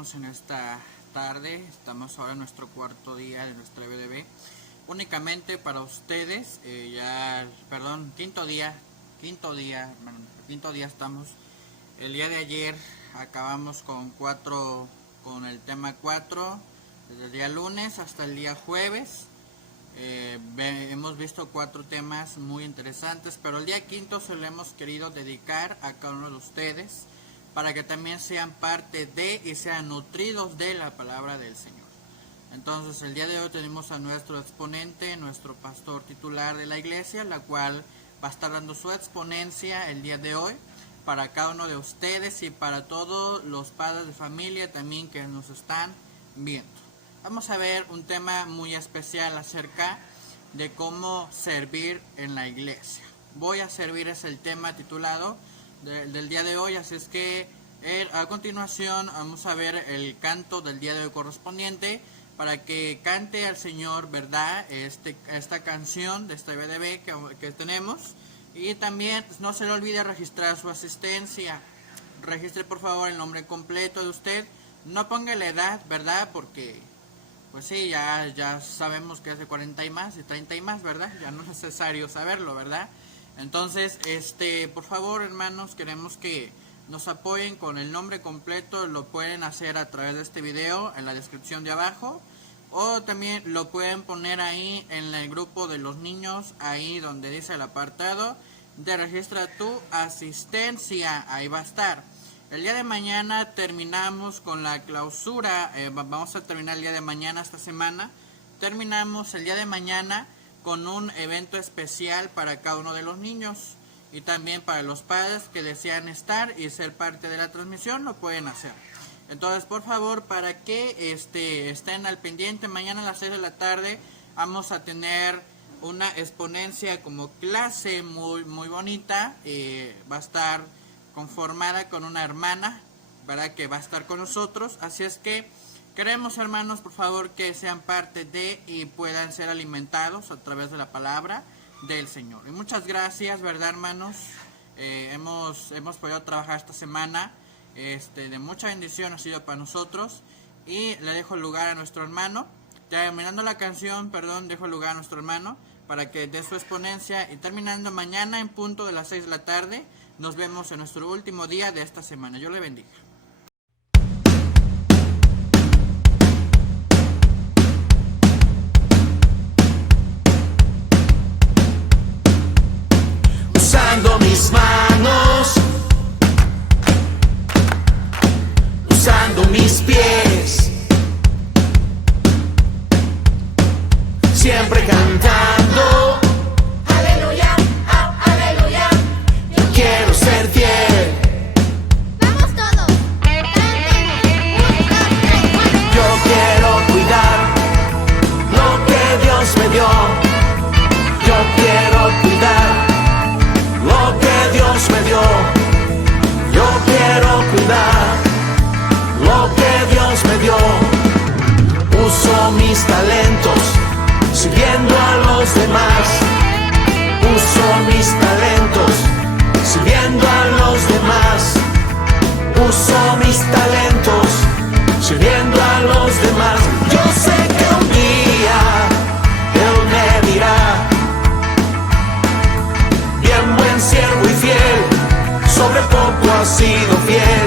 hermanos en esta tarde. Estamos ahora en nuestro cuarto día de nuestra BDB. Únicamente para ustedes, quinto día estamos. El día de ayer acabamos con el tema 4, desde el día lunes hasta el día jueves. Hemos visto 4 temas muy interesantes, pero el día quinto se lo hemos querido dedicar a cada uno de ustedes para que también sean parte de y sean nutridos de la palabra del Señor. Entonces el día de hoy tenemos a nuestro exponente, nuestro pastor titular de la iglesia, la cual va a estar dando su exponencia el día de hoy para cada uno de ustedes y para todos los padres de familia también que nos están viendo. Vamos a ver un tema muy especial acerca de cómo servir en la iglesia. Voy a servir es el tema titulado del día de hoy, así es que a continuación vamos a ver el canto del día de hoy correspondiente para que cante al Señor, ¿verdad? Esta canción de este BDB que tenemos, y también no se le olvide registrar su asistencia. Registre por favor el nombre completo de usted, no ponga la edad, ¿verdad? Porque pues sí, ya sabemos que es de 40 y más, de 30 y más, ¿verdad? Ya no es necesario saberlo, ¿verdad? Entonces, por favor, hermanos, queremos que nos apoyen con el nombre completo. Lo pueden hacer a través de este video en la descripción de abajo, o también lo pueden poner ahí en el grupo de los niños, ahí donde dice el apartado de registra tu asistencia, ahí va a estar. El día de mañana terminamos con la clausura, vamos a terminar el día de mañana esta semana. Terminamos el día de mañana con un evento especial para cada uno de los niños y también para los padres que desean estar y ser parte de la transmisión, lo pueden hacer. Entonces, por favor, para que estén al pendiente, mañana a las 6 de la tarde vamos a tener una exponencia como clase muy bonita. Va a estar conformada con una hermana, ¿verdad?, que va a estar con nosotros. Así es que queremos, hermanos, por favor, que sean parte de y puedan ser alimentados a través de la palabra del Señor. Y muchas gracias, ¿verdad, hermanos? Hemos podido trabajar esta semana, de mucha bendición ha sido para nosotros. Y le dejo el lugar a nuestro hermano. Terminando la canción, dejo el lugar a nuestro hermano para que dé su exponencia. Y terminando mañana en punto de las 6 de la tarde, nos vemos en nuestro último día de esta semana. Dios le bendiga. Usando mis manos, usando mis pies, siempre cantando aleluya, oh, aleluya. Yo quiero ser fiel. Vamos todos, cantemos. 1, 2, 3, 4. Yo quiero cuidar lo que Dios me dio. Yo quiero cuidar lo que Dios me dio. Yo quiero cuidar lo que Dios me dio. Uso mis talentos sirviendo a los demás. Uso mis talentos sirviendo a los demás. Uso mis talentos sirviendo a los demás. Yo sé que un día Él me dirá: bien, buen siervo y fiel, sobre poco has sido fiel,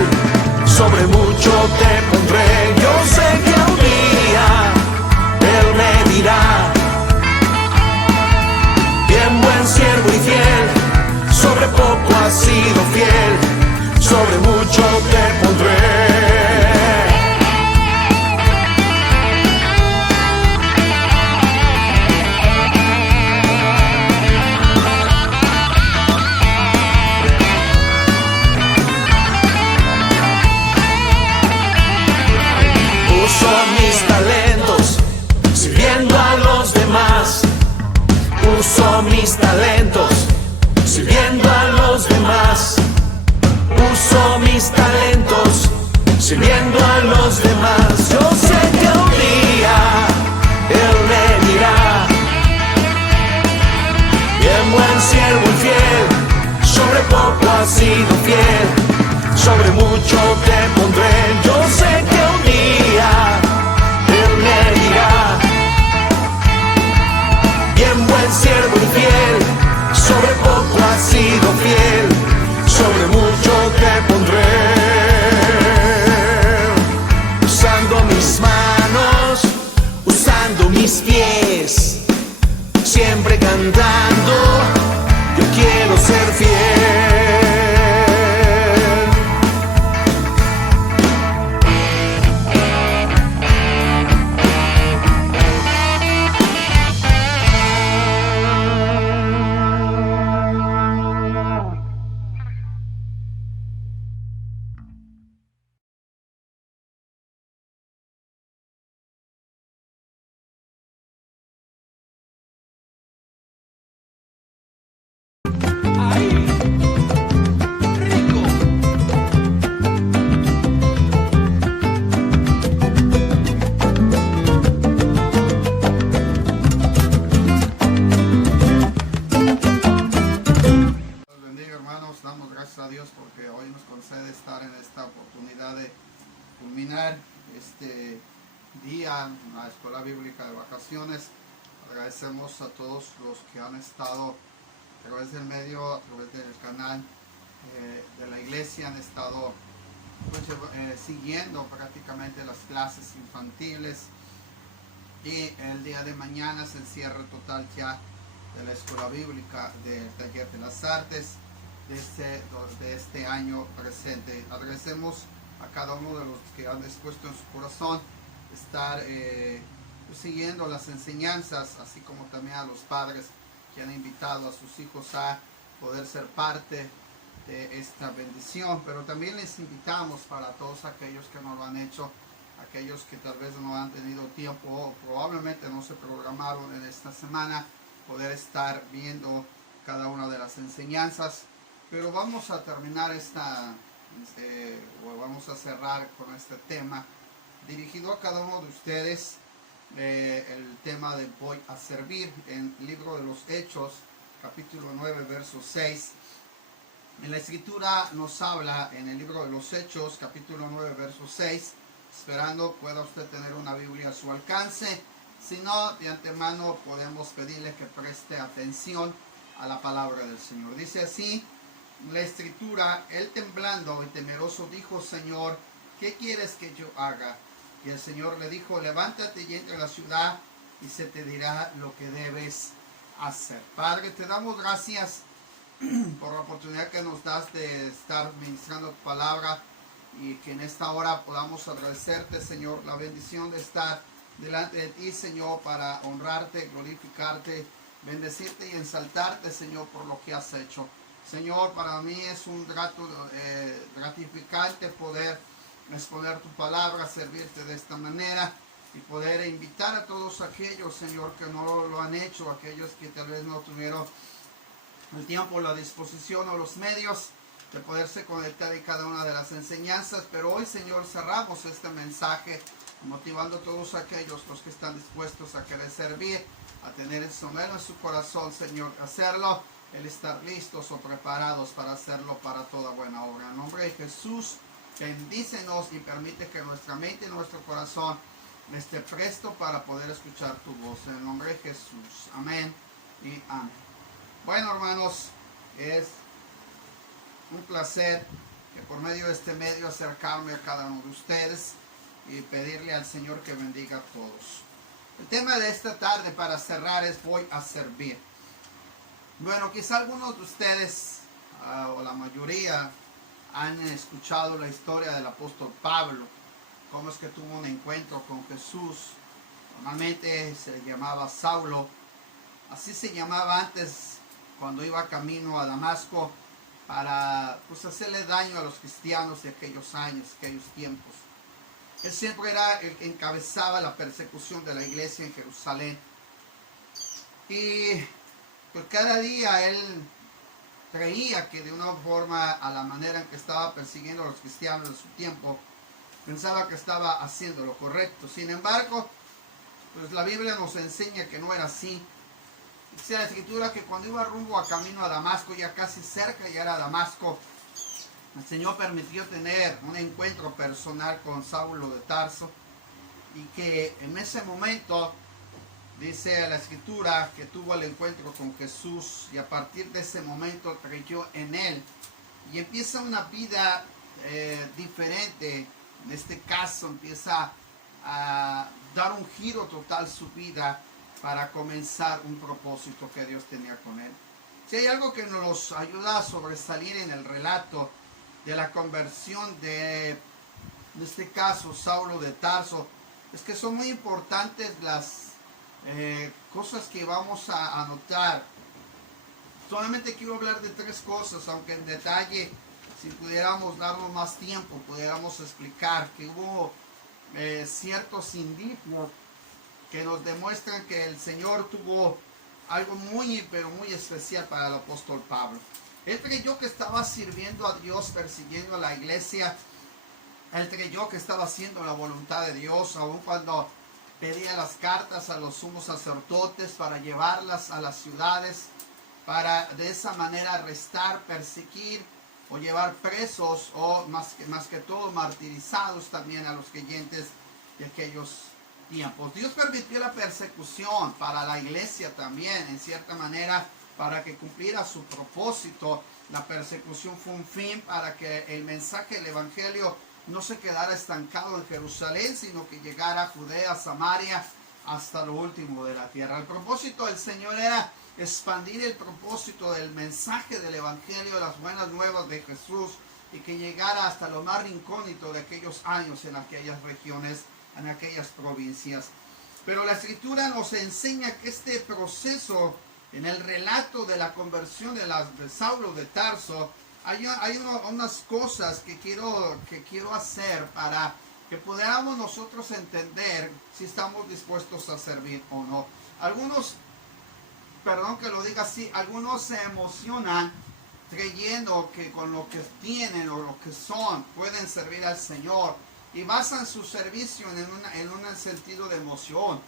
sobre mucho te pondré. Yo sé que un día Él me dirá: bien, buen siervo y fiel, sobre poco has sido fiel, sobre mucho te pondré. Uso mis talentos sirviendo a los demás. Uso mis talentos sirviendo a los demás. Uso mis talentos sirviendo a los demás. Yo sé que un día Él me dirá: bien, buen siervo y fiel, sobre poco has sido fiel, sobre mucho te pondré. Yo sé que un día Él me dirá, bien buen siervo y fiel, sobre poco has sido fiel, sobre mucho te pondré. Usando mis manos, usando mis pies, siempre cantando, yo quiero ser fiel. Damos gracias a Dios porque hoy nos concede estar en esta oportunidad de culminar este día en la Escuela Bíblica de Vacaciones. Agradecemos a todos los que han estado a través del medio, a través del canal de la iglesia, han estado pues, siguiendo prácticamente las clases infantiles, y el día de mañana es el cierre total ya de la Escuela Bíblica del Taller de las Artes de este año presente. Agradecemos a cada uno de los que han dispuesto en su corazón estar siguiendo las enseñanzas, así como también a los padres que han invitado a sus hijos a poder ser parte de esta bendición. Pero también les invitamos para todos aquellos que no lo han hecho, aquellos que tal vez no han tenido tiempo o probablemente no se programaron en esta semana, poder estar viendo cada una de las enseñanzas. Pero vamos a terminar vamos a cerrar con este tema dirigido a cada uno de ustedes, el tema de voy a servir, en el libro de los Hechos, capítulo 9, verso 6. En la escritura nos habla en el libro de los Hechos, capítulo 9, verso 6, esperando pueda usted tener una Biblia a su alcance. Si no, de antemano podemos pedirle que preste atención a la palabra del Señor. Dice así la escritura: él temblando y temeroso dijo: Señor, ¿qué quieres que yo haga? Y el Señor le dijo: levántate y entra a la ciudad y se te dirá lo que debes hacer. Padre, te damos gracias por la oportunidad que nos das de estar ministrando tu palabra, y que en esta hora podamos agradecerte, Señor, la bendición de estar delante de ti, Señor, para honrarte, glorificarte, bendecirte y ensaltarte, Señor, por lo que has hecho. Señor, para mí es un gratificante poder exponer tu palabra, servirte de esta manera y poder invitar a todos aquellos, Señor, que no lo han hecho, aquellos que tal vez no tuvieron el tiempo, la disposición o los medios de poderse conectar en cada una de las enseñanzas. Pero hoy, Señor, cerramos este mensaje motivando a todos aquellos los que están dispuestos a querer servir, a tener ese anhelo en su corazón, Señor, hacerlo, el estar listos o preparados para hacerlo para toda buena obra. En nombre de Jesús, bendícenos y permite que nuestra mente y nuestro corazón esté presto para poder escuchar tu voz. En el nombre de Jesús. Amén y amén. Bueno, hermanos, es un placer que por medio de este medio acercarme a cada uno de ustedes y pedirle al Señor que bendiga a todos. El tema de esta tarde, para cerrar, es voy a servir. Bueno, quizá algunos de ustedes, o la mayoría, han escuchado la historia del apóstol Pablo, cómo es que tuvo un encuentro con Jesús. Normalmente se le llamaba Saulo, así se llamaba antes cuando iba camino a Damasco para hacerle daño a los cristianos de aquellos años, aquellos tiempos. Él siempre era el que encabezaba la persecución de la iglesia en Jerusalén. Y pues cada día él creía que de una forma, a la manera en que estaba persiguiendo a los cristianos de su tiempo, pensaba que estaba haciendo lo correcto. Sin embargo, pues la Biblia nos enseña que no era así. Dice la escritura que cuando iba rumbo a camino a Damasco, ya casi cerca, ya era Damasco, el Señor permitió tener un encuentro personal con Saulo de Tarso, y que en ese momento dice la Escritura que tuvo el encuentro con Jesús, y a partir de ese momento creyó en Él y empieza una vida diferente. En este caso empieza a dar un giro total su vida para comenzar un propósito que Dios tenía con él. Si hay algo que nos ayuda a sobresalir en el relato de la conversión en este caso, Saulo de Tarso, es que son muy importantes las cosas que vamos a anotar. Solamente quiero hablar de 3 cosas, aunque en detalle, si pudiéramos darnos más tiempo, pudiéramos explicar que hubo ciertos indicios que nos demuestran que el Señor tuvo algo muy, pero muy especial para el apóstol Pablo. Él creyó que estaba sirviendo a Dios, persiguiendo a la iglesia. Él creyó que estaba haciendo la voluntad de Dios, aun cuando pedía las cartas a los sumos sacerdotes para llevarlas a las ciudades, para de esa manera arrestar, perseguir o llevar presos, o más que todo martirizados también a los creyentes de aquellos tiempos. Dios permitió la persecución para la iglesia también, en cierta manera, para que cumpliera su propósito. La persecución fue un fin para que el mensaje del evangelio no se quedara estancado en Jerusalén, sino que llegara a Judea, Samaria, hasta lo último de la tierra. El propósito del Señor era expandir el propósito del mensaje del evangelio, de las buenas nuevas de Jesús, y que llegara hasta lo más recóndito de aquellos años, en aquellas regiones, en aquellas provincias. Pero la Escritura nos enseña que este proceso, en el relato de la conversión de Saulo de Tarso, hay unas cosas que quiero hacer para que podamos nosotros entender si estamos dispuestos a servir o no. Algunos, perdón que lo diga así, algunos se emocionan creyendo que con lo que tienen o lo que son pueden servir al Señor, y basan su servicio en un sentido de emoción,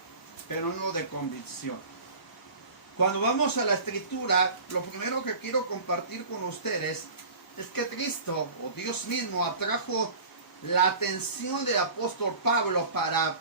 pero no de convicción. Cuando vamos a la Escritura, lo primero que quiero compartir con ustedes es que Cristo, o Dios mismo, atrajo la atención del apóstol Pablo para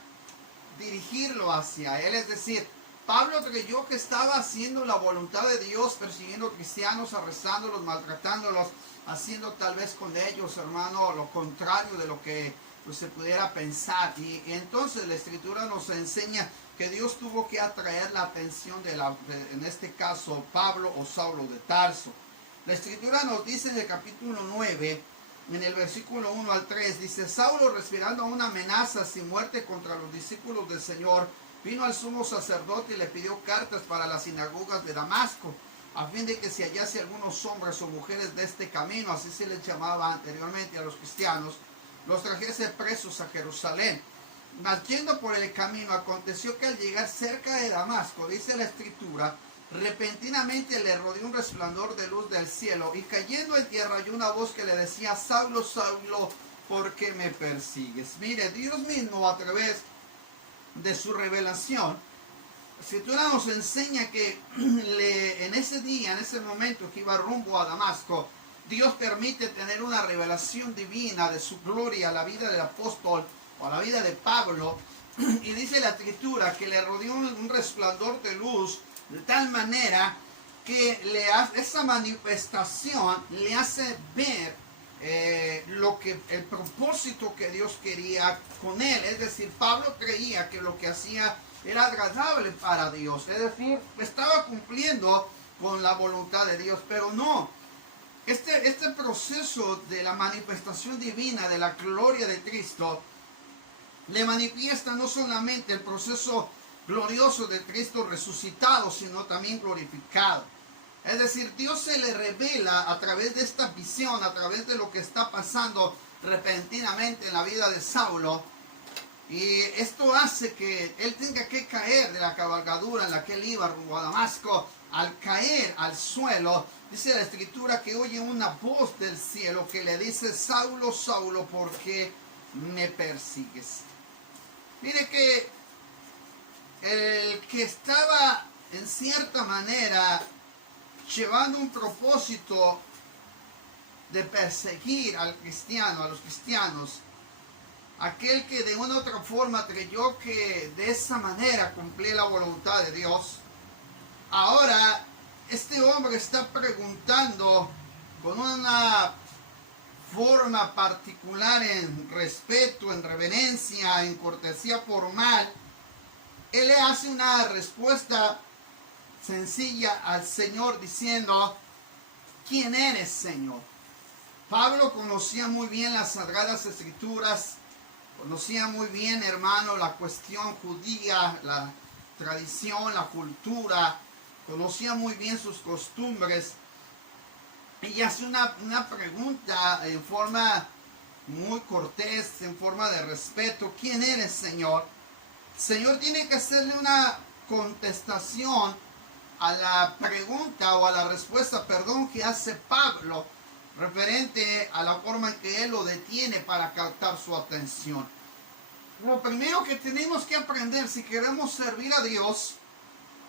dirigirlo hacia él. Es decir, Pablo creyó que estaba haciendo la voluntad de Dios, persiguiendo cristianos, arrestándolos, maltratándolos, haciendo tal vez con ellos, hermano, lo contrario de lo que se pudiera pensar. Y entonces la Escritura nos enseña que Dios tuvo que atraer la atención en este caso, Pablo o Saulo de Tarso. La Escritura nos dice en el capítulo 9, en el versículo 1 al 3, dice: Saulo, respirando una amenaza sin muerte contra los discípulos del Señor, vino al sumo sacerdote y le pidió cartas para las sinagogas de Damasco, a fin de que si hallase algunos hombres o mujeres de este camino, así se les llamaba anteriormente a los cristianos, los trajese presos a Jerusalén. Mas yendo por el camino, aconteció que al llegar cerca de Damasco, dice la Escritura, repentinamente le rodeó un resplandor de luz del cielo, y cayendo en tierra oyó una voz que le decía: Saulo, Saulo, ¿por qué me persigues? Mire, Dios mismo, a través de su revelación, la Escritura nos enseña que en ese día, en ese momento que iba rumbo a Damasco, Dios permite tener una revelación divina de su gloria a la vida del apóstol o a la vida de Pablo, y dice la Escritura que le rodeó un resplandor de luz, de tal manera que esa manifestación le hace ver el propósito que Dios quería con él. Es decir, Pablo creía que lo que hacía era agradable para Dios, es decir, estaba cumpliendo con la voluntad de Dios, pero no. Este proceso de la manifestación divina de la gloria de Cristo le manifiesta no solamente el proceso glorioso de Cristo resucitado, sino también glorificado. Es decir, Dios se le revela a través de esta visión, a través de lo que está pasando repentinamente en la vida de Saulo, y esto hace que él tenga que caer de la cabalgadura en la que él iba rumbo a Damasco. Al caer al suelo, dice la Escritura que oye una voz del cielo que le dice: Saulo, Saulo, ¿por qué me persigues? Mire que el que estaba en cierta manera llevando un propósito de perseguir al cristiano, a los cristianos, aquel que de una u otra forma creyó que de esa manera cumplía la voluntad de Dios, ahora este hombre está preguntando con una forma particular, en respeto, en reverencia, en cortesía formal. Él le hace una respuesta sencilla al Señor diciendo: ¿quién eres, Señor? Pablo conocía muy bien las Sagradas Escrituras, conocía muy bien, hermano, la cuestión judía, la tradición, la cultura, conocía muy bien sus costumbres, y hace una pregunta en forma muy cortés, en forma de respeto: ¿quién eres, Señor? El Señor tiene que hacerle una contestación a la pregunta o a la respuesta, que hace Pablo, referente a la forma en que él lo detiene para captar su atención. Lo primero que tenemos que aprender si queremos servir a Dios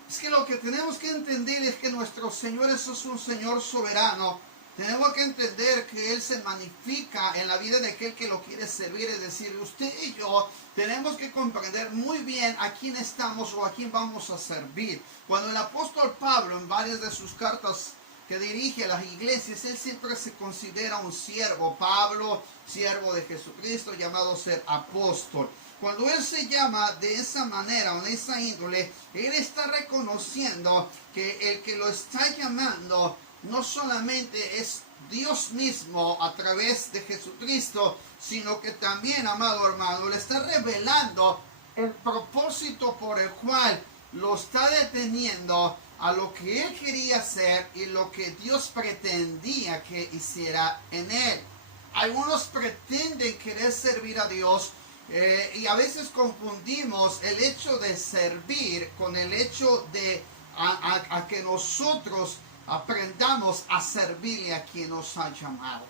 es que lo que tenemos que entender es que nuestro Señor es un Señor soberano. Tenemos que entender que Él se magnifica en la vida de aquel que lo quiere servir. Es decir, usted y yo tenemos que comprender muy bien a quién estamos o a quién vamos a servir. Cuando el apóstol Pablo, en varias de sus cartas que dirige a las iglesias, él siempre se considera un siervo. Pablo, siervo de Jesucristo, llamado a ser apóstol. Cuando él se llama de esa manera o de esa índole, él está reconociendo que el que lo está llamando no solamente es Dios mismo a través de Jesucristo, sino que también, amado hermano, le está revelando el propósito por el cual lo está deteniendo a lo que él quería hacer y lo que Dios pretendía que hiciera en él. Algunos pretenden querer servir a Dios y a veces confundimos el hecho de servir con el hecho de a que nosotros aprendamos a servirle a quien nos ha llamado.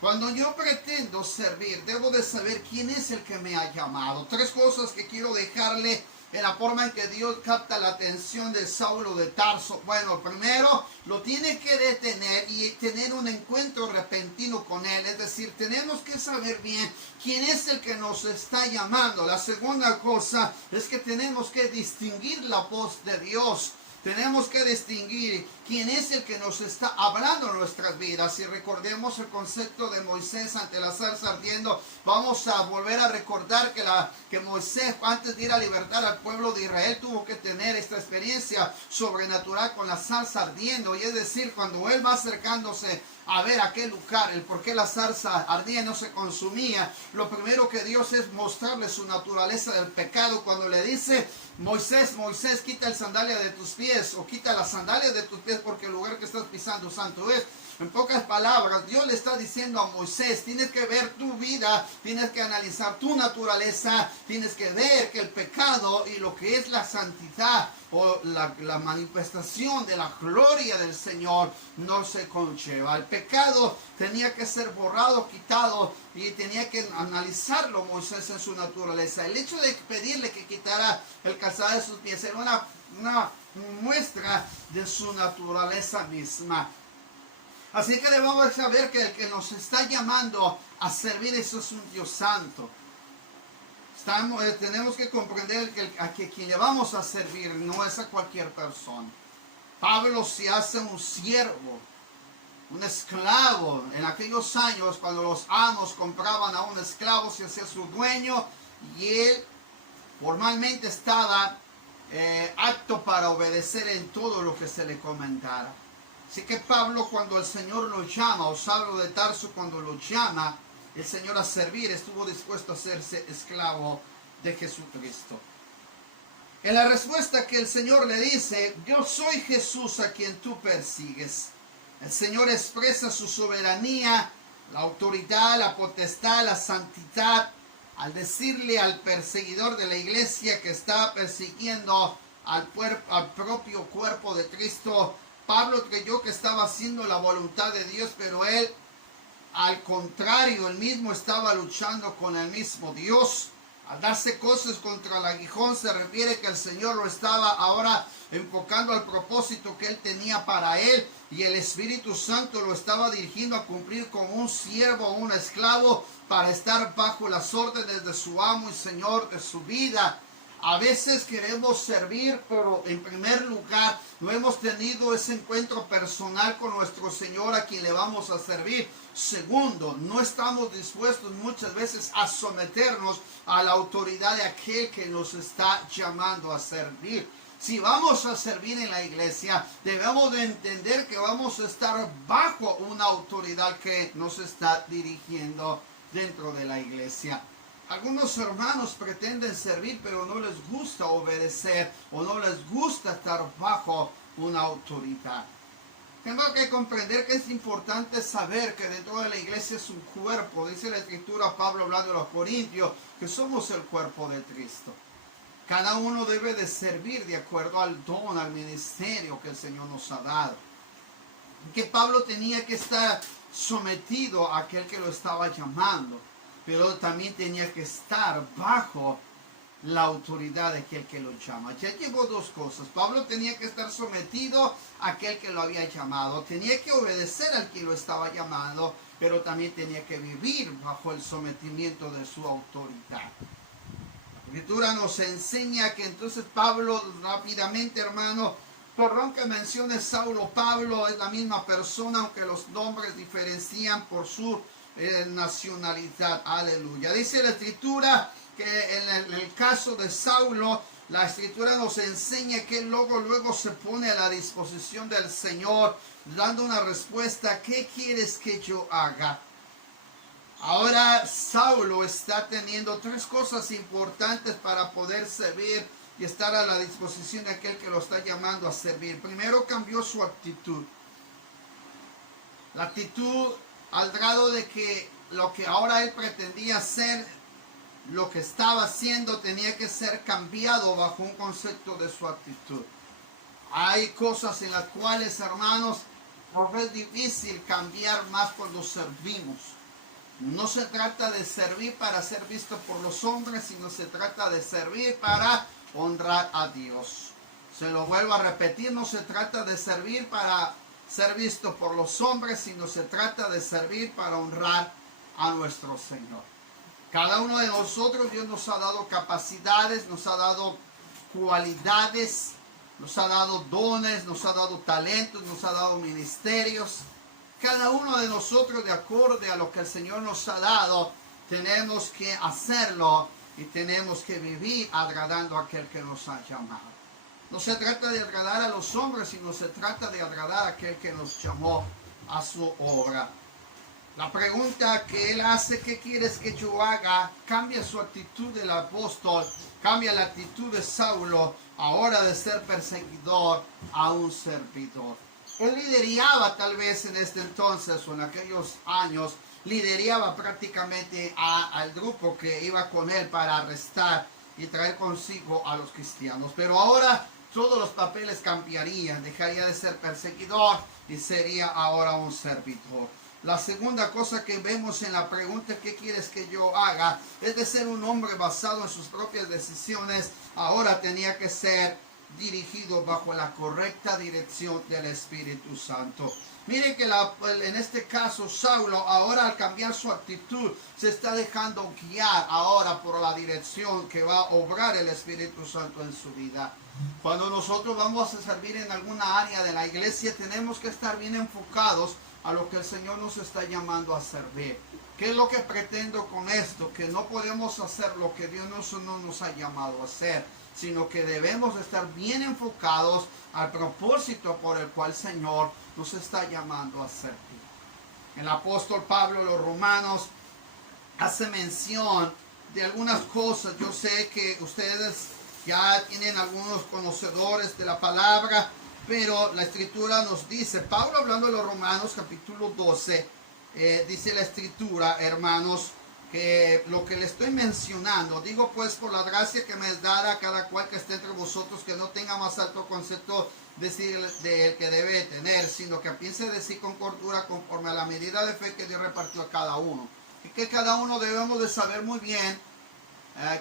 Cuando yo pretendo servir, debo de saber quién es el que me ha llamado. Tres cosas que quiero dejarle en la forma en que Dios capta la atención de Saulo de Tarso. Bueno, primero lo tiene que detener y tener un encuentro repentino con él. Es decir, tenemos que saber bien quién es el que nos está llamando. La segunda cosa es que tenemos que distinguir la voz de Dios. Tenemos que distinguir quién es el que nos está hablando en nuestras vidas. Si recordemos el concepto de Moisés ante la zarza ardiendo, vamos a volver a recordar que Moisés, antes de ir a libertar al pueblo de Israel, tuvo que tener esta experiencia sobrenatural con la zarza ardiendo. Y es decir, cuando él va acercándose a ver aquel lugar, el por qué la zarza ardía y no se consumía, lo primero que Dios es mostrarle su naturaleza del pecado. Cuando le dice: Moisés, Moisés, quita el sandalia de tus pies, o quita las sandalias de tus pies, porque el lugar que estás pisando santo es. En pocas palabras, Dios le está diciendo a Moisés: tienes que ver tu vida, tienes que analizar tu naturaleza, tienes que ver que el pecado y lo que es la santidad o la manifestación de la gloria del Señor no se conlleva. El pecado tenía que ser borrado, quitado, y tenía que analizarlo Moisés en su naturaleza. El hecho de pedirle que quitara el calzado de sus pies era una muestra de su naturaleza misma. Así que debemos saber que el que nos está llamando a servir, eso es un Dios santo. Tenemos que comprender que a quien le vamos a servir no es a cualquier persona. Pablo se hace un siervo, un esclavo. En aquellos años, cuando los amos compraban a un esclavo, se hacía su dueño y él formalmente estaba apto para obedecer en todo lo que se le comentara. Así que Pablo, cuando el Señor lo llama, o Saulo de Tarso cuando lo llama el Señor a servir, estuvo dispuesto a hacerse esclavo de Jesucristo. En la respuesta que el Señor le dice: yo soy Jesús a quien tú persigues, el Señor expresa su soberanía, la autoridad, la potestad, la santidad, al decirle al perseguidor de la iglesia que estaba persiguiendo al propio cuerpo de Cristo. Pablo creyó que estaba haciendo la voluntad de Dios, pero él, al contrario, él mismo estaba luchando con el mismo Dios. Al darse cosas contra el aguijón se refiere que el Señor lo estaba ahora enfocando al propósito que Él tenía para Él, y el Espíritu Santo lo estaba dirigiendo a cumplir como un siervo o un esclavo para estar bajo las órdenes de su amo y Señor de su vida. A veces queremos servir, pero en primer lugar no hemos tenido ese encuentro personal con nuestro Señor a quien le vamos a servir. Segundo, no estamos dispuestos muchas veces a someternos a la autoridad de aquel que nos está llamando a servir. Si vamos a servir en la iglesia, debemos de entender que vamos a estar bajo una autoridad que nos está dirigiendo dentro de la iglesia. Algunos hermanos pretenden servir, pero no les gusta obedecer o no les gusta estar bajo una autoridad. Tengo que comprender que es importante saber que dentro de la iglesia es un cuerpo. Dice la Escritura, Pablo hablando a los Corintios, que somos el cuerpo de Cristo. Cada uno debe de servir de acuerdo al don, al ministerio que el Señor nos ha dado. Que Pablo tenía que estar sometido a aquel que lo estaba llamando, pero también tenía que estar bajo la autoridad de aquel que lo llama. Ya llegó dos cosas. Pablo tenía que estar sometido a aquel que lo había llamado. Tenía que obedecer al que lo estaba llamando, pero también tenía que vivir bajo el sometimiento de su autoridad. La Escritura nos enseña que entonces Pablo, rápidamente, hermano, perdón que mencione Saulo, Pablo es la misma persona, aunque los nombres diferencian por su nacionalidad. Aleluya. Dice la Escritura que en el caso de Saulo, la Escritura nos enseña que él luego se pone a la disposición del Señor, dando una respuesta: ¿qué quieres que yo haga? Ahora Saulo está teniendo tres cosas importantes para poder servir y estar a la disposición de aquel que lo está llamando a servir. Primero, cambió su actitud. La actitud al grado de que lo que ahora él pretendía hacer, lo que estaba haciendo, tenía que ser cambiado bajo un concepto de su actitud. Hay cosas en las cuales, hermanos, es difícil cambiar más cuando servimos. No se trata de servir para ser visto por los hombres, sino se trata de servir para honrar a Dios. Se lo vuelvo a repetir, no se trata de servir para ser visto por los hombres, sino se trata de servir para honrar a nuestro Señor. Cada uno de nosotros, Dios nos ha dado capacidades, nos ha dado cualidades, nos ha dado dones, nos ha dado talentos, nos ha dado ministerios. Cada uno de nosotros, de acuerdo a lo que el Señor nos ha dado, tenemos que hacerlo y tenemos que vivir agradando a aquel que nos ha llamado. No se trata de agradar a los hombres, sino se trata de agradar a aquel que nos llamó a su obra. La pregunta que él hace, ¿qué quieres que yo haga?, cambia su actitud del apóstol, cambia la actitud de Saulo, ahora de ser perseguidor a un servidor. Él lideraba tal vez en este entonces o en aquellos años, lideraba prácticamente al grupo que iba con él para arrestar y traer consigo a los cristianos. Pero ahora todos los papeles cambiarían, dejaría de ser perseguidor y sería ahora un servidor. La segunda cosa que vemos en la pregunta ¿qué quieres que yo haga?, es de ser un hombre basado en sus propias decisiones, ahora tenía que ser dirigido bajo la correcta dirección del Espíritu Santo. Miren que en este caso Saulo ahora, al cambiar su actitud, se está dejando guiar ahora por la dirección que va a obrar el Espíritu Santo en su vida. Cuando nosotros vamos a servir en alguna área de la iglesia, tenemos que estar bien enfocados a lo que el Señor nos está llamando a servir. ¿Qué es lo que pretendo con esto? Que no podemos hacer lo que Dios no nos ha llamado a hacer, sino que debemos estar bien enfocados al propósito por el cual el Señor nos está llamando a servir. El apóstol Pablo, los Romanos, hace mención de algunas cosas. Yo sé que ustedes ya tienen algunos conocedores de la palabra, pero la Escritura nos dice, Pablo hablando de los Romanos capítulo 12, dice la Escritura, hermanos, que lo que le estoy mencionando, digo pues por la gracia que me es dada a cada cual que esté entre vosotros, que no tenga más alto concepto de él que debe tener, sino que piense de sí con cordura conforme a la medida de fe que Dios repartió a cada uno. Y que cada uno debemos de saber muy bien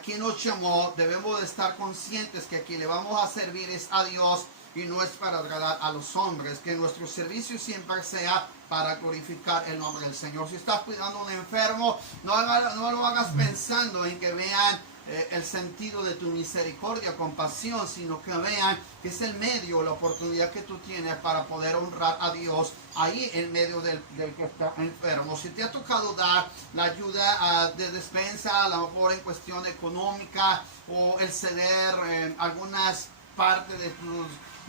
quien nos llamó, debemos de estar conscientes que a quien le vamos a servir es a Dios y no es para agradar a los hombres. Que nuestro servicio siempre sea para glorificar el nombre del Señor. Si estás cuidando a un enfermo, no lo hagas pensando en que vean el sentido de tu misericordia, compasión, sino que vean que es el medio, la oportunidad que tú tienes para poder honrar a Dios ahí en medio del que está enfermo. Si te ha tocado dar la ayuda de despensa, a lo mejor en cuestión económica, o el ceder algunas partes de tus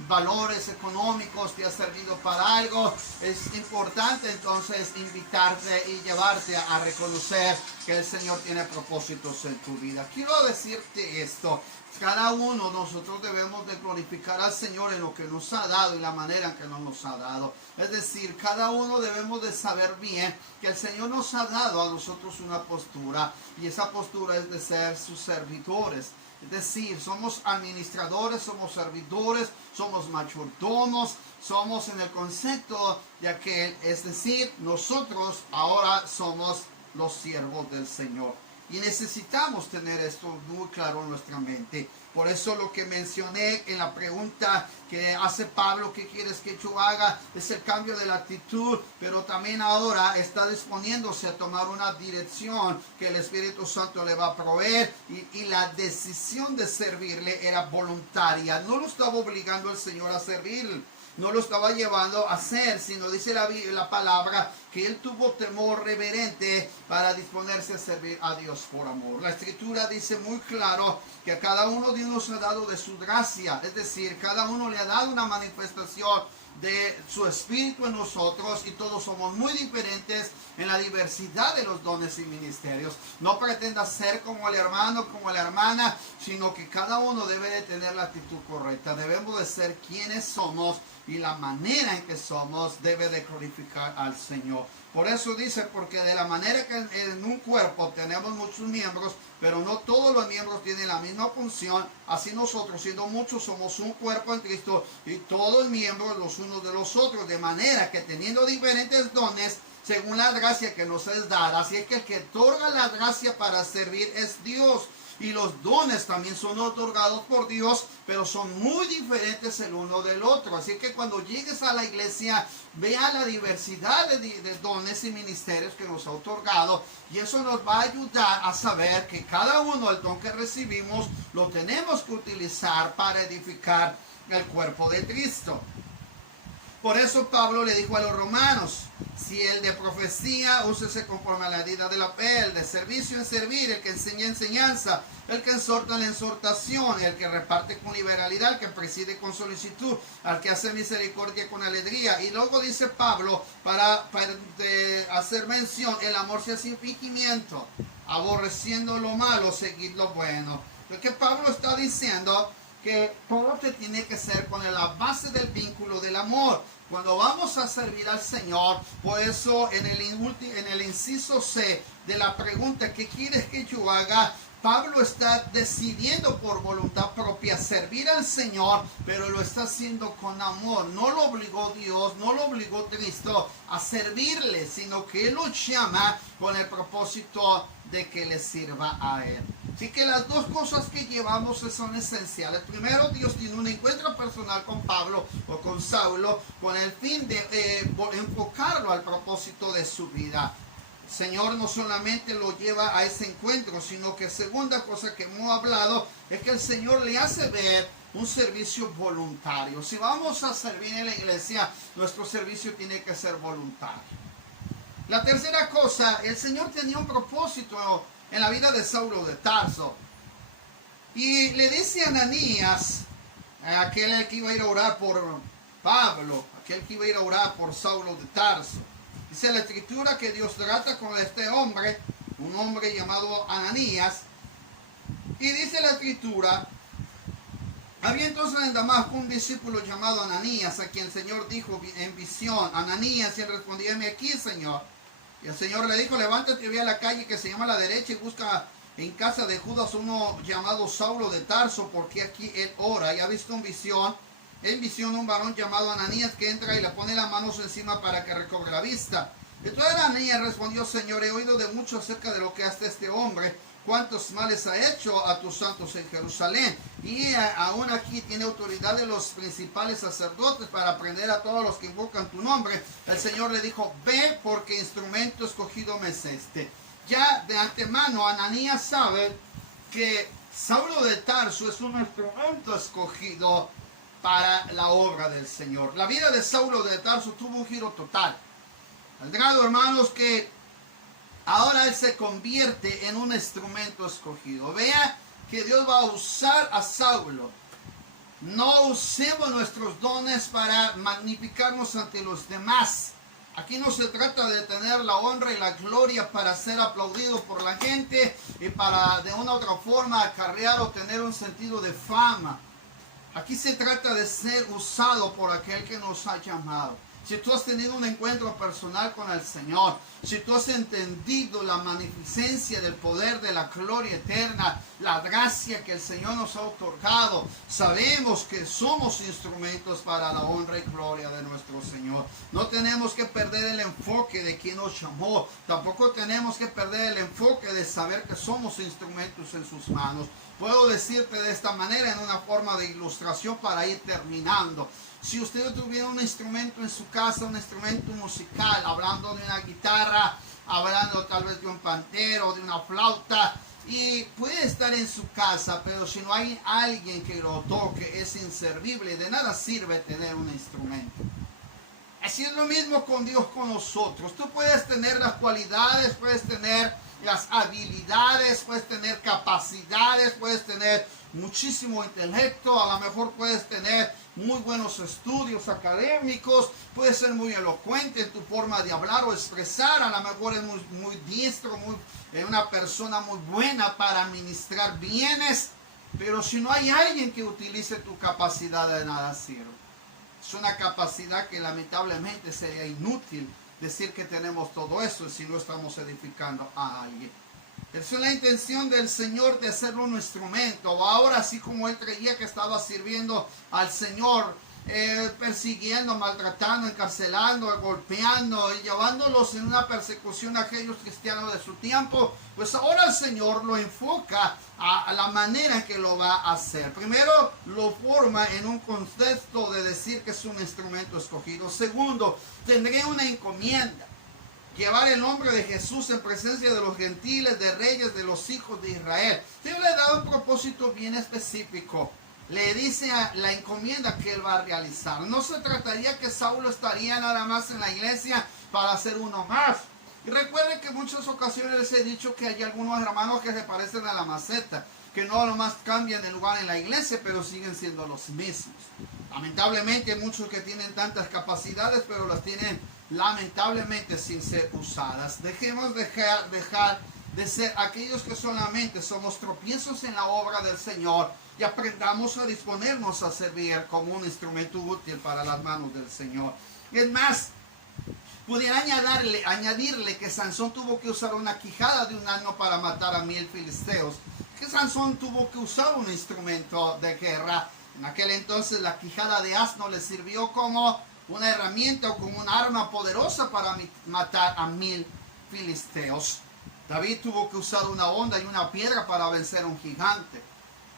valores económicos, te ha servido para algo, es importante entonces invitarte y llevarte a reconocer que el Señor tiene propósitos en tu vida. Quiero decirte esto: cada uno de nosotros debemos de glorificar al Señor en lo que nos ha dado y la manera en que nos ha dado. Es decir, cada uno debemos de saber bien que el Señor nos ha dado a nosotros una postura, y esa postura es de ser sus servidores. Es decir, somos administradores, somos servidores, somos mayordomos, somos en el concepto de aquel, es decir, nosotros ahora somos los siervos del Señor. Y necesitamos tener esto muy claro en nuestra mente. Por eso lo que mencioné en la pregunta que hace Pablo, ¿qué quieres que yo haga?, es el cambio de la actitud, pero también ahora está disponiéndose a tomar una dirección que el Espíritu Santo le va a proveer, y la decisión de servirle era voluntaria. No lo estaba obligando el Señor a servirle, no lo estaba llevando a hacer, sino dice la palabra que él tuvo temor reverente para disponerse a servir a Dios por amor. La Escritura dice muy claro que a cada uno Dios nos ha dado de su gracia, es decir, cada uno le ha dado una manifestación de su espíritu en nosotros, y todos somos muy diferentes en la diversidad de los dones y ministerios. No pretendas ser como el hermano, como la hermana, sino que cada uno debe de tener la actitud correcta. Debemos de ser quienes somos, y la manera en que somos debe de glorificar al Señor. Por eso dice, porque de la manera que en un cuerpo tenemos muchos miembros, pero no todos los miembros tienen la misma función, así nosotros, siendo muchos, somos un cuerpo en Cristo, y todos miembros los unos de los otros, de manera que teniendo diferentes dones, según la gracia que nos es dada. Así es que el que otorga la gracia para servir es Dios. Y los dones también son otorgados por Dios, pero son muy diferentes el uno del otro. Así que cuando llegues a la iglesia, vea la diversidad de dones y ministerios que nos ha otorgado, y eso nos va a ayudar a saber que cada uno, el don que recibimos, lo tenemos que utilizar para edificar el cuerpo de Cristo. Por eso Pablo le dijo a los romanos: si el de profecía, úsese conforme a la medida de la fe; el de servicio, en servir; el que enseña, enseñanza; el que exhorta, en la exhortación; el que reparte con liberalidad; el que preside con solicitud; al que hace misericordia con alegría. Y luego dice Pablo, para hacer mención: el amor sea sin fingimiento, aborreciendo lo malo, seguid lo bueno. Lo que Pablo está diciendo, que todo se tiene que ser con la base del vínculo del amor. Cuando vamos a servir al Señor, por eso en el inciso C de la pregunta, ¿qué quieres que yo haga?, Pablo está decidiendo por voluntad propia servir al Señor, pero lo está haciendo con amor. No lo obligó Dios, no lo obligó Cristo a servirle, sino que Él lo llama con el propósito de que le sirva a Él. Así que las dos cosas que llevamos son esenciales. Primero, Dios tiene un encuentro personal con Pablo o con Saulo, con el fin de enfocarlo al propósito de su vida. El Señor no solamente lo lleva a ese encuentro, sino que segunda cosa que hemos hablado es que el Señor le hace ver un servicio voluntario. Si vamos a servir en la iglesia, nuestro servicio tiene que ser voluntario. La tercera cosa, el Señor tenía un propósito en la vida de Saulo de Tarso. Y le dice a Ananías, aquel que iba a ir a orar por Pablo, aquel que iba a ir a orar por Saulo de Tarso. Dice la Escritura que Dios trata con este hombre, un hombre llamado Ananías. Y dice la Escritura: había entonces en Damasco un discípulo llamado Ananías, a quien el Señor dijo en visión: Ananías, y él respondió: heme aquí, Señor. Y el Señor le dijo: levántate y ve a la calle que se llama la derecha, y busca en casa de Judas uno llamado Saulo de Tarso, porque aquí él ora. Y ha visto en visión un varón llamado Ananías, que entra y le pone las manos encima para que recobre la vista. Entonces Ananías respondió: Señor, he oído de mucho acerca de lo que hace este hombre, cuántos males ha hecho a tus santos en Jerusalén. Y aún aquí tiene autoridad de los principales sacerdotes para aprender a todos los que invocan tu nombre. El Señor le dijo, ve porque instrumento escogido me es este. Ya de antemano Ananías sabe que Saulo de Tarso es un instrumento escogido para la obra del Señor. La vida de Saulo de Tarso tuvo un giro total. Al grado, hermanos, que ahora él se convierte en un instrumento escogido. Vea que Dios va a usar a Saulo. No usemos nuestros dones para magnificarnos ante los demás. Aquí no se trata de tener la honra y la gloria para ser aplaudido por la gente y para de una u otra forma acarrear o tener un sentido de fama. Aquí se trata de ser usado por aquel que nos ha llamado. Si tú has tenido un encuentro personal con el Señor, si tú has entendido la magnificencia del poder de la gloria eterna, la gracia que el Señor nos ha otorgado, sabemos que somos instrumentos para la honra y gloria de nuestro Señor. No tenemos que perder el enfoque de quien nos llamó, tampoco tenemos que perder el enfoque de saber que somos instrumentos en sus manos. Puedo decirte de esta manera en una forma de ilustración para ir terminando. Si usted tuviera un instrumento en su casa, un instrumento musical, hablando de una guitarra, hablando tal vez de un pandero, de una flauta, y puede estar en su casa, pero si no hay alguien que lo toque, es inservible. De nada sirve tener un instrumento. Así es lo mismo con Dios con nosotros. Tú puedes tener las cualidades, puedes tener las habilidades, puedes tener capacidades, puedes tener muchísimo intelecto, a lo mejor puedes tener muy buenos estudios académicos, puedes ser muy elocuente en tu forma de hablar o expresar, a lo mejor es muy diestro, una persona muy buena para administrar bienes, pero si no hay alguien que utilice tu capacidad, de nada sirve. Es una capacidad que lamentablemente sería inútil decir que tenemos todo eso si no estamos edificando a alguien. Esa es la intención del Señor, de hacerlo un instrumento. Ahora, así como él creía que estaba sirviendo al Señor, persiguiendo, maltratando, encarcelando, golpeando y llevándolos en una persecución a aquellos cristianos de su tiempo, pues ahora el Señor lo enfoca a la manera en que lo va a hacer. Primero, lo forma en un contexto de decir que es un instrumento escogido. Segundo, tendré una encomienda. Llevar el nombre de Jesús en presencia de los gentiles, de reyes, de los hijos de Israel. Dios le da un propósito bien específico. Le dice a la encomienda que él va a realizar. No se trataría que Saulo estaría nada más en la iglesia para ser uno más. Y recuerden que en muchas ocasiones les he dicho que hay algunos hermanos que se parecen a la maceta, que no nomás cambian de lugar en la iglesia, pero siguen siendo los mismos. Lamentablemente hay muchos que tienen tantas capacidades, pero las tienen lamentablemente sin ser usadas. Dejemos dejar de ser aquellos que solamente somos tropiezos en la obra del Señor y aprendamos a disponernos a servir como un instrumento útil para las manos del Señor. Es más, pudiera añadirle que Sansón tuvo que usar una quijada de un asno para matar a 1000 filisteos. Que Sansón tuvo que usar un instrumento de guerra. En aquel entonces la quijada de asno le sirvió como una herramienta o como un arma poderosa para matar a 1000 filisteos. David tuvo que usar una honda y una piedra para vencer a un gigante.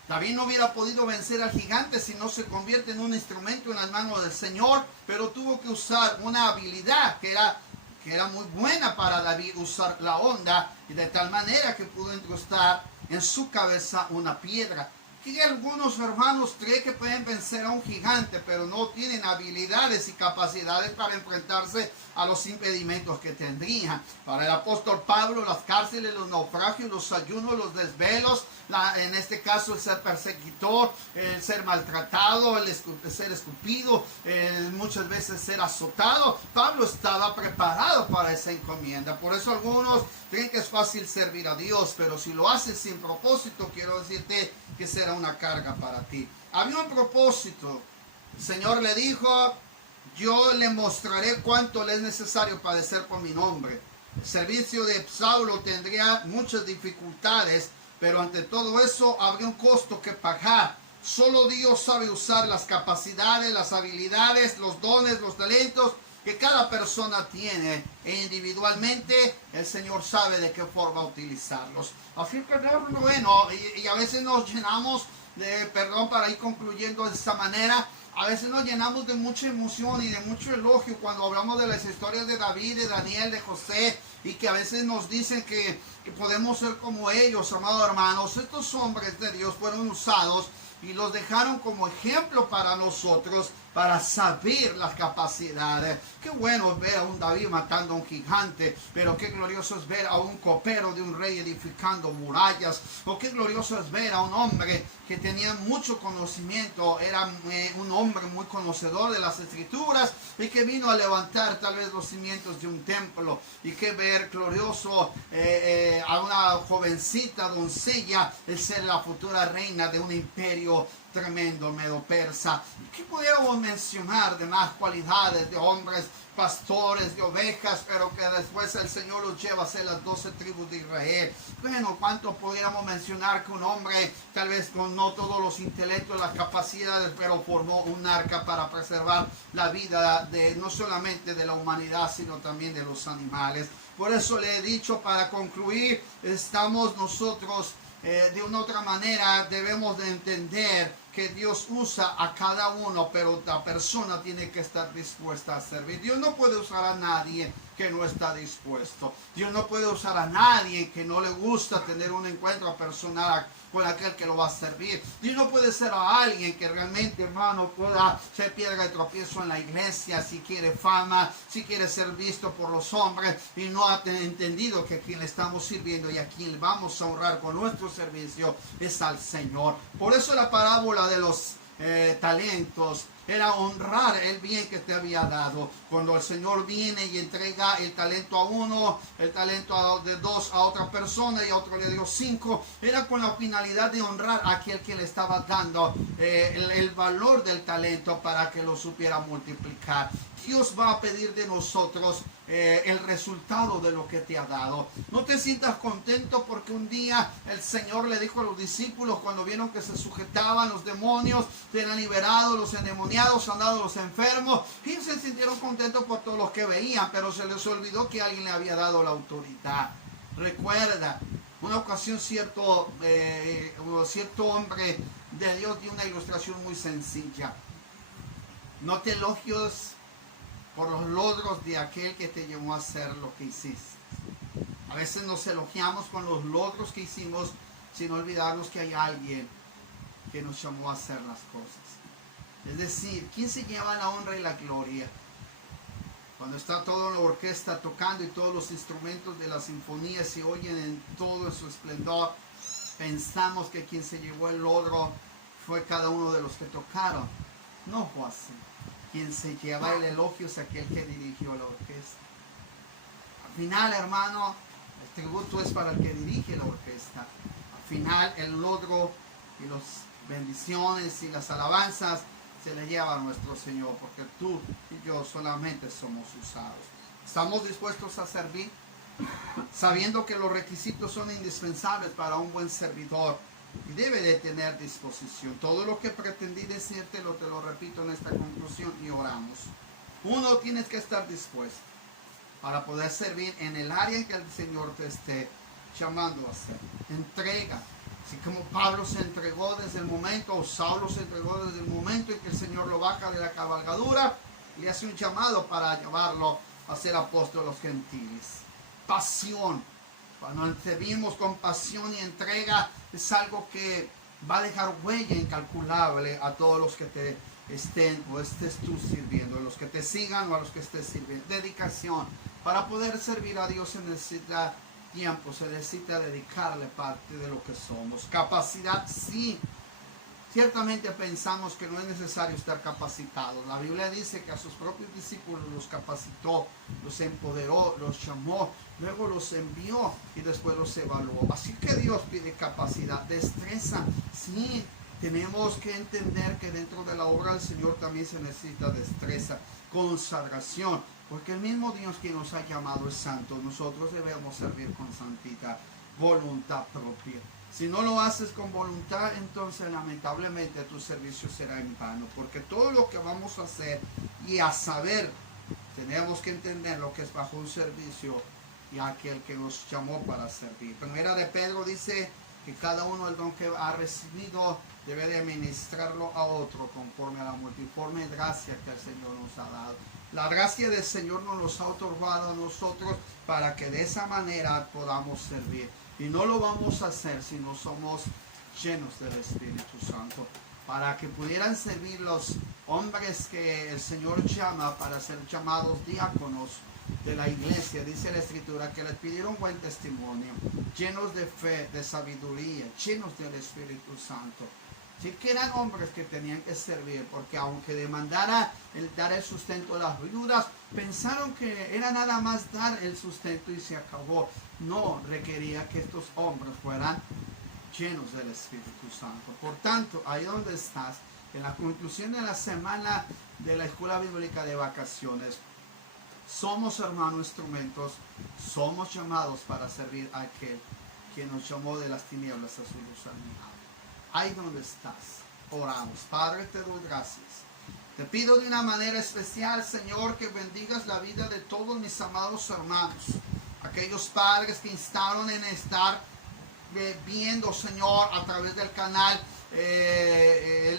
David no hubiera podido vencer al gigante si no se convierte en un instrumento en las manos del Señor, pero tuvo que usar una habilidad que era muy buena para David, usar la honda, y de tal manera que pudo incrustar en su cabeza una piedra. Que algunos hermanos creen que pueden vencer a un gigante, pero no tienen habilidades y capacidades para enfrentarse a los impedimentos que tendrían. Para el apóstol Pablo, las cárceles, los naufragios, los ayunos, los desvelos, en este caso el ser perseguidor, el ser maltratado, el ser escupido, muchas veces ser azotado. Pablo estaba preparado para esa encomienda. Por eso algunos creen que es fácil servir a Dios, pero si lo haces sin propósito, quiero decirte que será una carga para ti. Había un propósito. El Señor le dijo: yo le mostraré cuánto le es necesario padecer por mi nombre. El servicio de Saulo tendría muchas dificultades, pero ante todo eso habría un costo que pagar. Solo Dios sabe usar las capacidades, las habilidades, los dones, los talentos que cada persona tiene e individualmente el Señor sabe de qué forma utilizarlos. Así que bueno, y a veces nos llenamos de, perdón, para ir concluyendo de esta manera, a veces nos llenamos de mucha emoción y de mucho elogio cuando hablamos de las historias de David, de Daniel, de José, y que a veces nos dicen que podemos ser como ellos, amados hermanos. Estos hombres de Dios fueron usados y los dejaron como ejemplo para nosotros, para saber las capacidades. Qué bueno es ver a un David matando a un gigante, pero qué glorioso es ver a un copero de un rey edificando murallas, o qué glorioso es ver a un hombre que tenía mucho conocimiento, era un hombre muy conocedor de las escrituras y que vino a levantar tal vez los cimientos de un templo. Y qué ver glorioso a una jovencita doncella el ser la futura reina de un imperio tremendo, medo-persa. ¿Qué pudiéramos mencionar de más cualidades de hombres, pastores de ovejas, pero que después el Señor los lleva a ser las 12 tribus de Israel? Bueno, ¿cuánto pudiéramos mencionar que un hombre, tal vez con no todos los intelectos, las capacidades, pero formó un arca para preservar la vida de no solamente de la humanidad, sino también de los animales? Por eso le he dicho, para concluir, estamos nosotros de una otra manera, debemos de entender que Dios usa a cada uno, pero la persona tiene que estar dispuesta a servir. Dios no puede usar a nadie que no está dispuesto. Dios no puede usar a nadie que no le gusta tener un encuentro personal con aquel que lo va a servir. Dios no puede ser a alguien que realmente, hermano, pueda ser piedra de tropiezo en la iglesia, si quiere fama, si quiere ser visto por los hombres y no ha entendido que a quien le estamos sirviendo y a quien vamos a honrar con nuestro servicio es al Señor. Por eso la parábola de los talentos era honrar el bien que te había dado. Cuando el Señor viene y entrega el talento a uno, el talento de dos a otra persona y a otro le dio 5, era con la finalidad de honrar a aquel que le estaba dando el valor del talento para que lo supiera multiplicar. Dios va a pedir de nosotros el resultado de lo que te ha dado. No te sientas contento porque un día el Señor le dijo a los discípulos, cuando vieron que se sujetaban los demonios, se eran liberados los endemoniados, sanados los enfermos, y se sintieron contentos por todos los que veían, pero se les olvidó que alguien le había dado la autoridad. Recuerda, una ocasión cierto hombre de Dios dio una ilustración muy sencilla. No te elogies por los logros de aquel que te llevó a hacer lo que hiciste. A veces nos elogiamos con los logros que hicimos sin olvidarnos que hay alguien que nos llamó a hacer las cosas. Es decir, ¿quién se lleva la honra y la gloria? Cuando está toda la orquesta tocando y todos los instrumentos de la sinfonía se oyen en todo su esplendor, pensamos que quien se llevó el logro fue cada uno de los que tocaron. No fue así. Quien se lleva el elogio es aquel que dirigió la orquesta. Al final, hermano, el tributo es para el que dirige la orquesta. Al final, el logro y las bendiciones y las alabanzas se le lleva a nuestro Señor, porque tú y yo solamente somos usados. ¿Estamos dispuestos a servir? Sabiendo que los requisitos son indispensables para un buen servidor y debe de tener disposición. Todo lo que pretendí decirte te lo repito en esta conclusión y oramos. Uno, tienes que estar dispuesto para poder servir en el área en que el Señor te esté llamando a hacer. Entrega. Así como Pablo se entregó desde el momento, o Saulo se entregó desde el momento en que el Señor lo baja de la cabalgadura, le hace un llamado para llevarlo a ser apóstol de los gentiles. Pasión. Cuando servimos con pasión y entrega, es algo que va a dejar huella incalculable a todos los que te estén o estés tú sirviendo, a los que te sigan o a los que estés sirviendo. Dedicación. Para poder servir a Dios se necesita tiempo, se necesita dedicarle parte de lo que somos. Capacidad, sí. Ciertamente pensamos que no es necesario estar capacitados. La Biblia dice que a sus propios discípulos los capacitó, los empoderó, los llamó, luego los envió y después los evaluó. Así que Dios pide capacidad, destreza. Sí, tenemos que entender que dentro de la obra del Señor también se necesita destreza, consagración, porque el mismo Dios que nos ha llamado es santo. Nosotros debemos servir con santidad, voluntad propia. Si no lo haces con voluntad, entonces lamentablemente tu servicio será en vano, porque todo lo que vamos a hacer y a saber tenemos que entender lo que es bajo un servicio y aquel que nos llamó para servir. Primera de Pedro dice que cada uno el don que ha recibido debe de administrarlo a otro conforme a la multiforme gracia que el Señor nos ha dado. La gracia del Señor nos ha otorgado a nosotros para que de esa manera podamos servir. Y no lo vamos a hacer si no somos llenos del Espíritu Santo. Para que pudieran servir los hombres que el Señor llama para ser llamados diáconos de la iglesia, dice la Escritura, que les pidieron buen testimonio, llenos de fe, de sabiduría, llenos del Espíritu Santo. Sí que eran hombres que tenían que servir, porque aunque demandara dar el sustento a las viudas, pensaron que era nada más dar el sustento y se acabó. No, requería que estos hombres fueran llenos del Espíritu Santo. Por tanto, ahí donde estás, en la conclusión de la semana de la Escuela Bíblica de Vacaciones, somos, hermanos, instrumentos, somos llamados para servir a aquel que nos llamó de las tinieblas a su luz admirable. Ahí donde estás, oramos. Padre, te doy gracias. Te pido de una manera especial, Señor, que bendigas la vida de todos mis amados hermanos, aquellos padres que instaron en estar viendo, Señor, a través del canal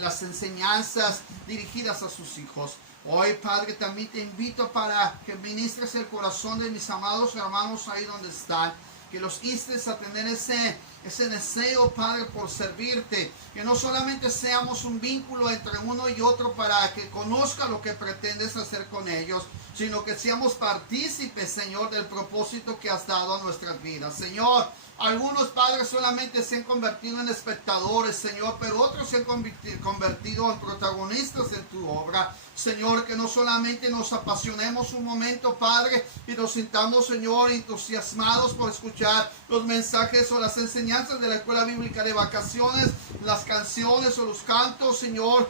las enseñanzas dirigidas a sus hijos. Hoy, Padre, también te invito para que ministres el corazón de mis amados hermanos ahí donde están, que los instes a tener ese deseo, Padre, por servirte, que no solamente seamos un vínculo entre uno y otro para que conozca lo que pretendes hacer con ellos, sino que seamos partícipes, Señor, del propósito que has dado a nuestras vidas. Señor, algunos padres solamente se han convertido en espectadores, Señor, pero otros se han convertido en protagonistas de tu obra. Señor, que no solamente nos apasionemos un momento, Padre, y nos sintamos, Señor, entusiasmados por escuchar los mensajes o las enseñanzas de la Escuela Bíblica de Vacaciones, las canciones o los cantos, Señor,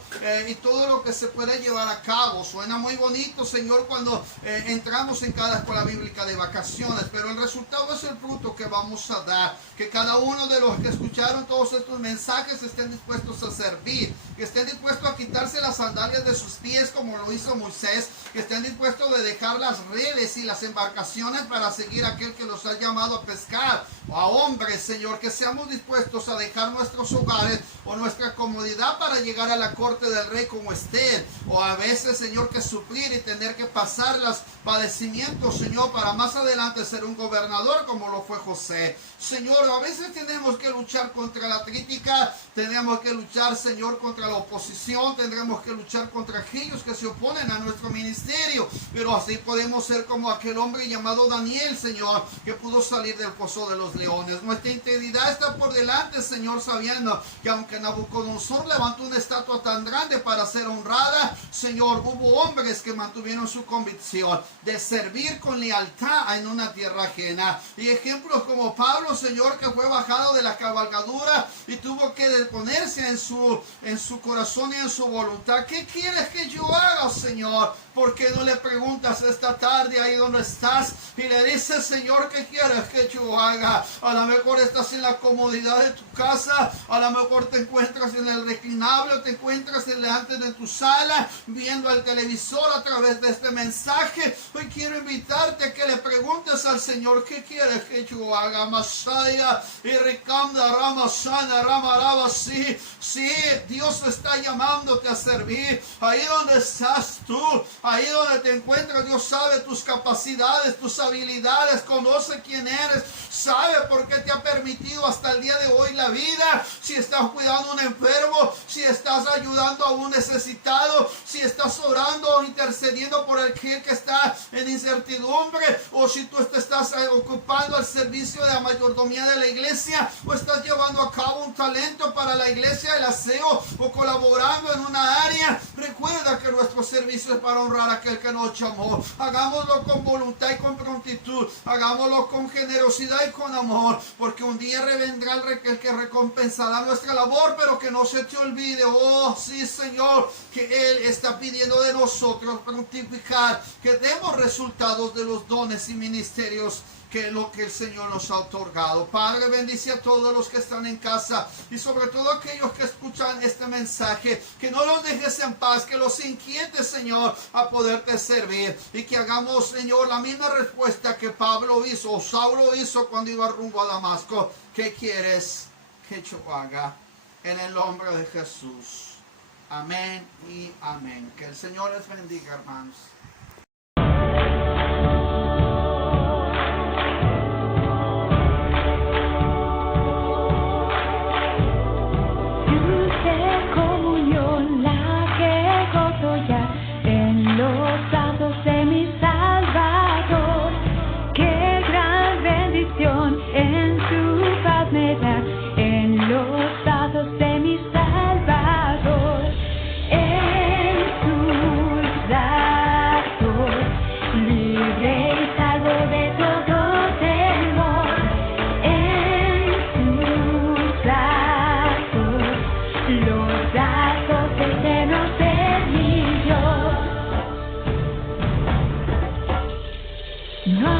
y todo lo que se puede llevar a cabo. Suena muy bonito, Señor, cuando entramos en cada Escuela Bíblica de Vacaciones, pero el resultado es el fruto que vamos a dar. Que cada uno de los que escucharon todos estos mensajes estén dispuestos a servir, que estén dispuestos a quitarse las sandalias de sus pies como lo hizo Moisés, que estén dispuestos a dejar las redes y las embarcaciones para seguir a aquel que los ha llamado a pescar, o a hombres, Señor, que seamos dispuestos a dejar nuestros hogares o nuestra comodidad para llegar a la corte del rey como Esther, o a veces, Señor, que sufrir y tener que pasar los padecimientos, Señor, para más adelante ser un gobernador como lo fue José. Señor, a veces tenemos que luchar contra la crítica, tenemos que luchar, Señor, contra la oposición, tendremos que luchar contra aquellos que se oponen a nuestro ministerio, pero así podemos ser como aquel hombre llamado Daniel, Señor, que pudo salir del pozo de los leones. Nuestra integridad está por delante, Señor, sabiendo que aunque Nabucodonosor levantó una estatua tan grande para ser honrada, Señor, hubo hombres que mantuvieron su convicción de servir con lealtad en una tierra ajena. Y ejemplos como Pablo, Señor, que fue bajado de la cabalgadura y tuvo que ponerse en su corazón y en su voluntad. ¿Qué quieres que yo haga, Señor? ¿Por qué no le preguntas esta tarde ahí donde estás y le dices, Señor, ¿qué quieres que yo haga? A lo mejor estás en la comodidad de tu casa, a lo mejor te encuentras en el reclinable o te encuentras delante de tu sala viendo el televisor a través de este mensaje. Hoy quiero invitarte a que le preguntes al Señor, ¿qué quieres que yo haga? Masaya y Ricamda Rama Sana Rama Rama, sí, Dios está llamándote a servir. Ahí donde estás tú, ahí donde te encuentras, Dios sabe tus capacidades, tus habilidades, conoce quién eres, sabe por qué te ha permitido hasta el día de hoy la vida. Si estás cuidando a un enfermo, si estás ayudando a un necesitado, si estás orando o intercediendo por el que está en incertidumbre, o si tú te estás ocupando al servicio de la mayordomía de la iglesia, o estás llevando a cabo un talento para la iglesia, el aseo, o colaborando en una área, recuerda que nuestro servicio es para honrar a aquel que nos llamó. Hagámoslo con voluntad y con prontitud, hagámoslo con generosidad y con amor, porque un día vendrá el que recompensará nuestra labor, pero que no se te olvide, oh sí, Señor, que Él está pidiendo de nosotros fructificar, que demos resultados de los dones y ministerios que lo que el Señor nos ha otorgado. Padre, bendice a todos los que están en casa y sobre todo aquellos que escuchan este mensaje mensaje, que no los dejes en paz, que los inquietes, Señor, a poderte servir, y que hagamos, Señor, la misma respuesta que Pablo hizo, o Saulo hizo cuando iba rumbo a Damasco. ¿Qué quieres que yo haga? En el nombre de Jesús. Amén y amén. Que el Señor les bendiga, hermanos. Dulce comunión la que gozo ya en los brazos de mi Salvador. Qué gran bendición en su paz me da en los brazos de mi Salvador. En sus brazos, libre y salvo de todo temor. En sus brazos, los brazos eternos de mi Dios. No